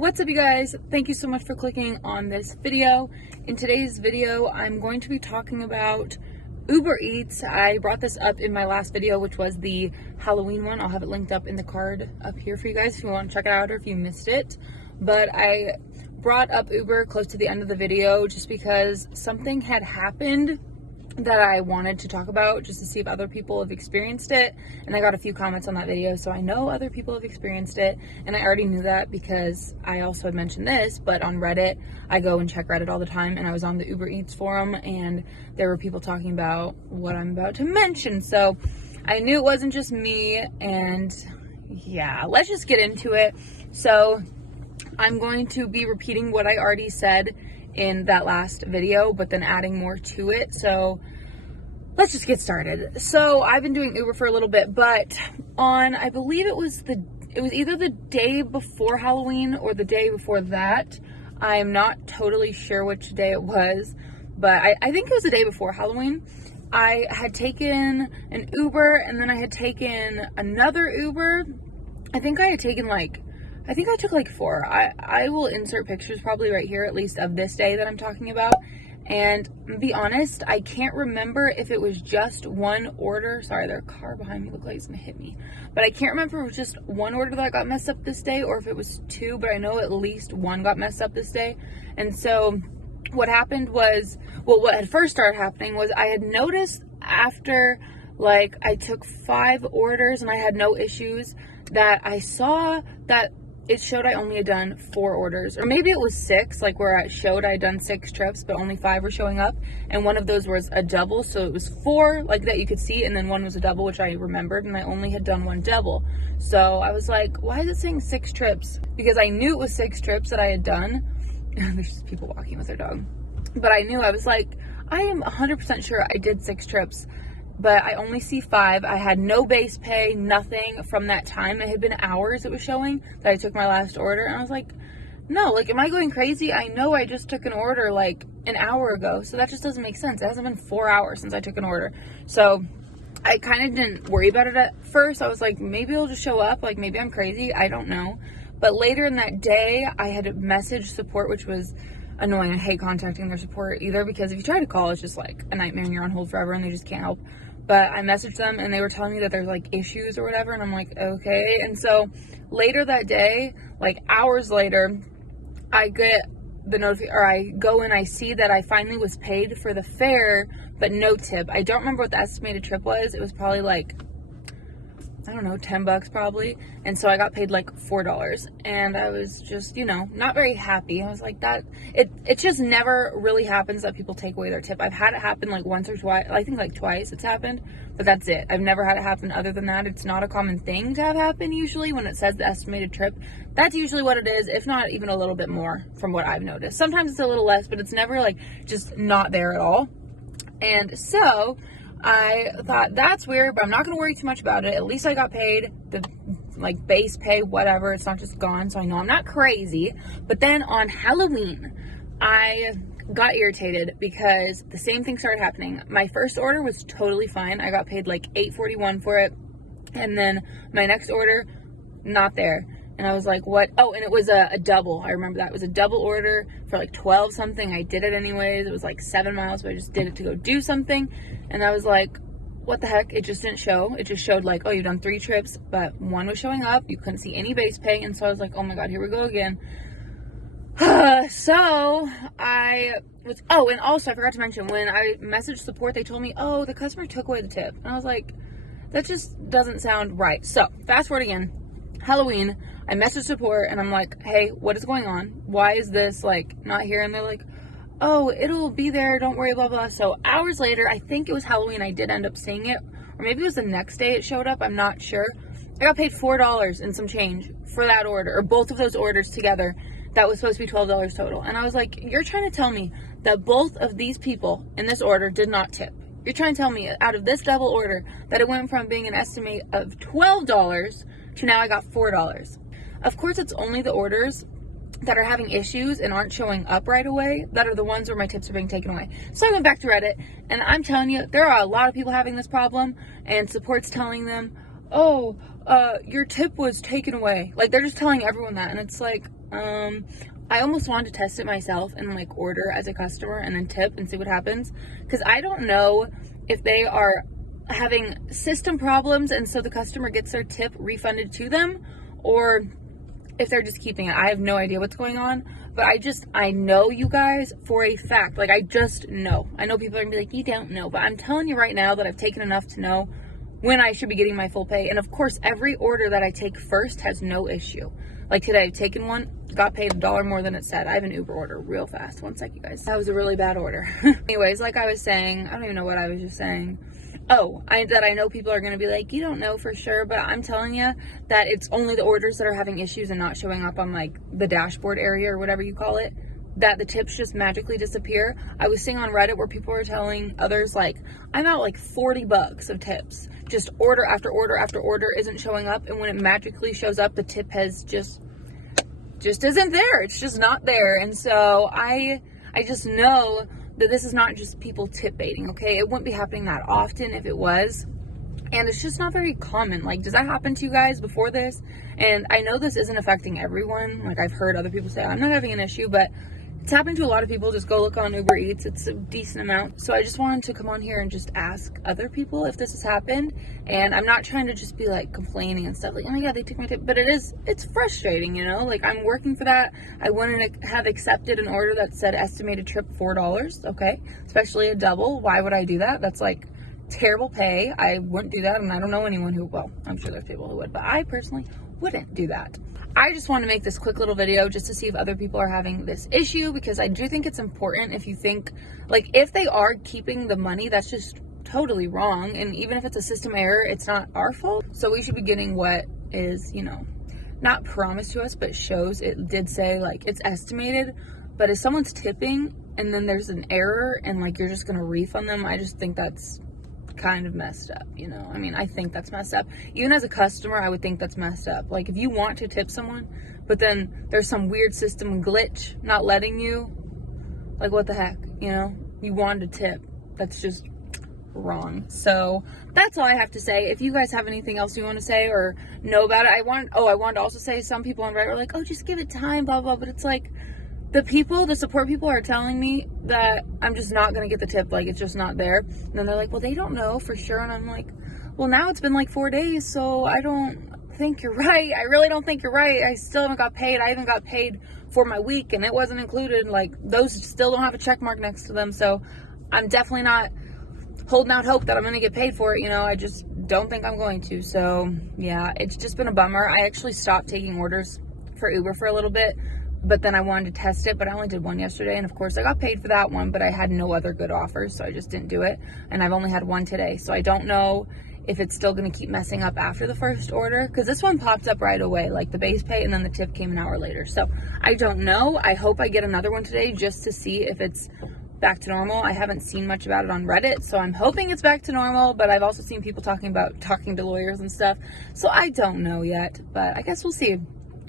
What's up, you guys? Thank you so much for clicking on this video. In today's video, I'm going to be talking about UberEats. I brought this up in my last video, which was the Halloween one. I'll have it linked up in the card up here for you guys if you want to check it out or if you missed it. But I brought up Uber close to the end of the video just because something had happened that I wanted to talk about just to see if other people have experienced it, and I got a few comments on that video, so I know other people have experienced it, and I already knew that because I also had mentioned this, but on Reddit, I go and check Reddit all the time, and I was on the UberEats forum, and there were people talking about what I'm about to mention, so I knew it wasn't just me, and yeah, let's just get into it. So I'm going to be repeating what I already said in that last video, but then adding more to it. So let's just get started. So I've been doing Uber for a little bit, but I believe it was either the day before Halloween or the day before that. I am not totally sure which day it was, but I think it was the day before Halloween. I had taken an Uber, and then I had taken another Uber. I think I took like 4. I will insert pictures probably right here, at least of this day that I'm talking about. And to be honest, I can't remember if it was just one order. Sorry, there's a car behind me. Look like it's gonna hit me. But I can't remember if it was just one order that got messed up this day or if it was 2, but I know at least one got messed up this day. And so what happened was, what had first started happening was I had noticed after like I took 5 orders and I had no issues that I saw that it showed I only had done 4 orders, or maybe it was 6, like where it showed I had done 6 trips, but only 5 were showing up, and one of those was a double, so it was 4 like that you could see, and then one was a double, which I remembered, and I only had done 1 double. So I was like, why is it saying 6 trips? Because I knew it was 6 trips that I had done. There's just people walking with their dog. But I knew, I was like, I am 100% sure I did 6 trips, but I only see 5. I had no base pay, nothing from that time. It had been hours it was showing that I took my last order. And I was like, no, like, am I going crazy? I know I just took an order like an hour ago. So that just doesn't make sense. It hasn't been 4 hours since I took an order. So I kind of didn't worry about it at first. I was like, maybe it'll just show up. Like, maybe I'm crazy. I don't know. But later in that day, I had messaged support, which was annoying. I hate contacting their support either, because if you try to call, it's just like a nightmare and you're on hold forever and they just can't help. But I messaged them and they were telling me that there's like issues or whatever, and I'm like, okay. And so later that day, like hours later, I get the I go and I see that I finally was paid for the fare, but no tip. I don't remember what the estimated trip was. It was probably like, I don't know, $10 probably. And so I got paid like $4, and I was just, not very happy. I was like, it just never really happens that people take away their tip. I've had it happen like once or twice. I think like twice it's happened, but that's it. I've never had it happen other than that. It's not a common thing to have happen usually when it says the estimated trip. That's usually what it is, if not even a little bit more from what I've noticed. Sometimes it's a little less, but it's never like just not there at all. And so I thought, that's weird, but I'm not going to worry too much about it. At least I got paid the like base pay, whatever. It's not just gone, so I know I'm not crazy. But then on Halloween, I got irritated because the same thing started happening. My first order was totally fine. I got paid like $8.41 for it. And then my next order, not there. And I was like, what? Oh, and it was a double. I remember that. It was a double order for like 12 something. I did it anyways. It was like 7 miles, but I just did it to go do something. And I was like, what the heck? It just didn't show. It just showed like, oh, you've done 3 trips, but 1 was showing up. You couldn't see any base pay. And so I was like, oh my God, here we go again. So and also I forgot to mention, when I messaged support, they told me, oh, the customer took away the tip. And I was like, that just doesn't sound right. So fast forward again, Halloween, I messaged support and I'm like, hey, what is going on? Why is this like not here? And they're like, oh, it'll be there, don't worry, blah, blah. So hours later, I think it was Halloween, I did end up seeing it, or maybe it was the next day it showed up, I'm not sure. I got paid $4 and some change for that order, or both of those orders together. That was supposed to be $12 total. And I was like, you're trying to tell me that both of these people in this order did not tip. You're trying to tell me out of this double order that it went from being an estimate of $12 to now I got $4. Of course, it's only the orders that are having issues and aren't showing up right away that are the ones where my tips are being taken away. So I went back to Reddit, and I'm telling you, there are a lot of people having this problem, and support's telling them, oh, your tip was taken away. Like, they're just telling everyone that, and it's like, I almost wanted to test it myself and like order as a customer and then tip and see what happens, because I don't know if they are having system problems and so the customer gets their tip refunded to them, or if they're just keeping it. I have no idea what's going on, but I know, you guys, for a fact, like I just know. I know people are gonna be like, you don't know, but I'm telling you right now that I've taken enough to know when I should be getting my full pay. And of course, every order that I take first has no issue. Like today, I've taken one, got paid $1 more than it said. I have an Uber order real fast. One sec, you guys. That was a really bad order. Anyways, like I was saying, I don't even know what I was just saying. Oh, I know people are going to be like, you don't know for sure, but I'm telling you that it's only the orders that are having issues and not showing up on like the dashboard area or whatever you call it, that the tips just magically disappear. I was seeing on Reddit where people were telling others like, I'm out like $40 of tips. Just order after order after order isn't showing up, and when it magically shows up, the tip has just isn't there. It's just not there. And so I just know that this is not just people tip baiting, okay? It wouldn't be happening that often if it was. And it's just not very common. Like, does that happen to you guys before this? And I know this isn't affecting everyone. Like, I've heard other people say, I'm not having an issue, but it's happening to a lot of people. Just go look on UberEats. It's a decent amount. So I just wanted to come on here and just ask other people if this has happened. And I'm not trying to just be like complaining and stuff like, oh my God, they took my tip. But it's frustrating, you know? Like, I'm working for that. I wouldn't have accepted an order that said estimated trip $4, okay? Especially a double. Why would I do that? That's like terrible pay. I wouldn't do that. And I don't know anyone who, well, I'm sure there's people who would, but I personally wouldn't do that. I just want to make this quick little video just to see if other people are having this issue, because I do think it's important. If you think, like, if they are keeping the money, that's just totally wrong. And even if it's a system error, it's not our fault. So we should be getting what is, you know, not promised to us, but shows. It did say, like, it's estimated. But if someone's tipping and then there's an error and, like, you're just going to refund them, I just think that's kind of messed up, you know? I mean, I think that's messed up. Even as a customer, I would think that's messed up. Like, if you want to tip someone, but then there's some weird system glitch not letting you, like, what the heck, you know? You wanted to tip. That's just wrong. So that's all I have to say. If you guys have anything else you want to say or know about it, I wanted to also say, some people on Reddit are like, oh, just give it time, blah, blah, but it's like, the support people are telling me that I'm just not going to get the tip. Like, it's just not there. And then they're like, well, they don't know for sure. And I'm like, well, now it's been like 4 days, so I don't think you're right. I really don't think you're right. I still haven't got paid. I even got paid for my week and it wasn't included. Like, those still don't have a check mark next to them. So I'm definitely not holding out hope that I'm going to get paid for it. You know, I just don't think I'm going to. So yeah, it's just been a bummer. I actually stopped taking orders for Uber for a little bit, but then I wanted to test it, but I only did one yesterday. And of course I got paid for that one, but I had no other good offers. So I just didn't do it. And I've only had one today. So I don't know if it's still going to keep messing up after the first order, because this one popped up right away, like the base pay, and then the tip came an hour later. So I don't know. I hope I get another one today just to see if it's back to normal. I haven't seen much about it on Reddit, so I'm hoping it's back to normal, but I've also seen people talking to lawyers and stuff. So I don't know yet, but I guess we'll see.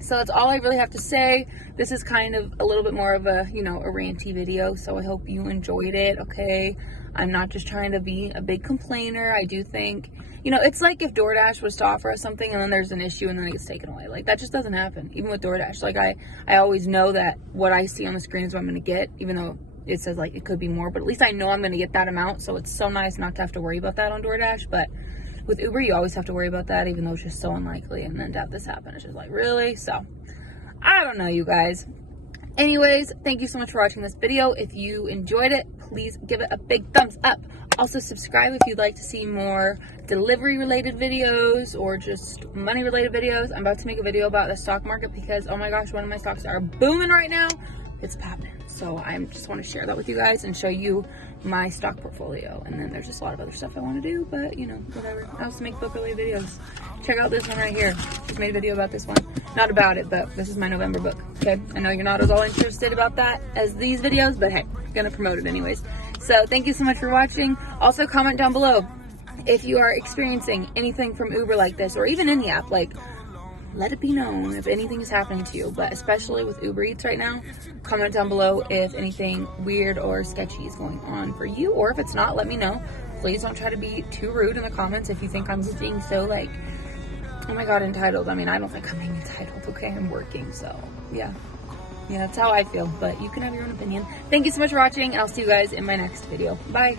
So that's all I really have to say. This is kind of a little bit more of a, you know, a ranty video, so I hope you enjoyed it, okay? I'm not just trying to be a big complainer. I do think, you know, it's like if DoorDash was to offer us something and then there's an issue and then it gets taken away. Like, that just doesn't happen, even with DoorDash. Like, I always know that what I see on the screen is what I'm going to get, even though it says, like, it could be more, but at least I know I'm going to get that amount, so it's so nice not to have to worry about that on DoorDash. But with Uber, you always have to worry about that, even though it's just so unlikely. And then to have this happen, it's just like, really? So, I don't know, you guys. Anyways, thank you so much for watching this video. If you enjoyed it, please give it a big thumbs up. Also, subscribe if you'd like to see more delivery-related videos or just money-related videos. I'm about to make a video about the stock market because, oh my gosh, one of my stocks are booming right now. It's popping. So I just want to share that with you guys and show you my stock portfolio. And then there's just a lot of other stuff I want to do, but you know, whatever. I also make book-related videos. Check out this one right here. Just made a video about this one. Not about it, but this is my November book, okay? I know you're not as all interested about that as these videos, but hey, I'm gonna promote it anyways. So thank you so much for watching. Also, comment down below if you are experiencing anything from Uber like this, or even any app. Like, let it be known if anything is happening to you, but especially with Uber Eats right now. Comment down below if anything weird or sketchy is going on for you, or if it's not, let me know. Please don't try to be too rude in the comments if you think I'm just being so, like, Oh my god, entitled. I mean, I don't think I'm being entitled, okay? I'm working, so yeah. Yeah, that's how I feel, but you can have your own opinion. Thank you so much for watching, and I'll see you guys in my next video. Bye.